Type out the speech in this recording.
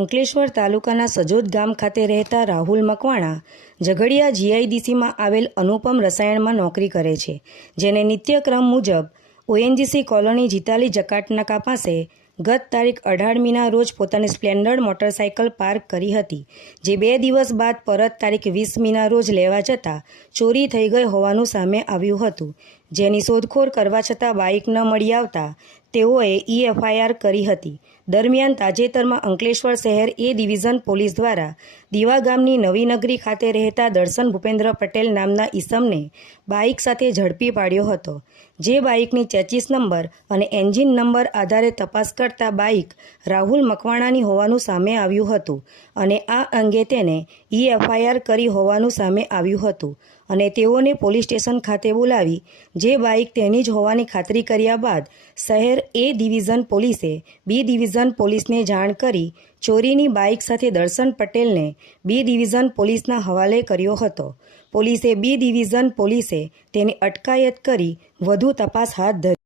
અંકલેશ્વર તાલુકાના સજોદ ગામ ખાતે રહેતા રાહુલ મકવાણા ઝઘડિયા જીઆઈડીસીમાં આવેલ અનુપમ રસાયણમાં નોકરી કરે છે, જેને નિત્યક્રમ મુજબ ઓએનજીસી કોલોની જીતાલી જકાતનાકા પાસે ગત તારીખ 18મીના રોજ પોતાની સ્પ્લેન્ડર મોટરસાઇકલ પાર્ક કરી હતી, જે 2 દિવસ બાદ પરત તારીખ 20મીના રોજ લેવા જતાં ચોરી થઈ ગઈ હોવાનું સામે આવ્યું હતું, જેની શોધખોળ કરવા છતાં બાઇક ન મળી આવતા તેઓએ એફઆઈઆર કરી હતી। દરમિયાન તાજેતરમાં અંકલેશ્વર શહેર એ ડિવિઝન પોલીસ દ્વારા દીવા ગામની નવી નગરી ખાતે રહેતા દર્શન ભૂપેન્દ્ર પટેલ નામના ઈસમને બાઇક સાથે ઝડપી પાડ્યો હતો, જે બાઇકની ચેચિસ નંબર અને એન્જિન નંબર આધારે તપાસ કરતા બાઇક રાહુલ મકવાણાની હોવાનું સામે આવ્યું હતું અને આ અંગે તેને એફઆઈઆર કરી હોવાનું સામે આવ્યું હતું અને તેઓને પોલીસ સ્ટેશન ખાતે બોલાવી જે બાઇક તેની જ હોવાની ખાતરી કર્યા બાદ શહેર એ ડિવિઝન પોલીસે બી ડિવિઝન પોલીસને જાણ કરી ચોરીની બાઇક સાથે દર્શન પટેલને બી ડિવિઝન પોલીસના હવાલે કર્યો હતો। પોલીસે બી ડિવિઝન પોલીસે તેની અટકાયત કરી વધુ તપાસ હાથ ધરી।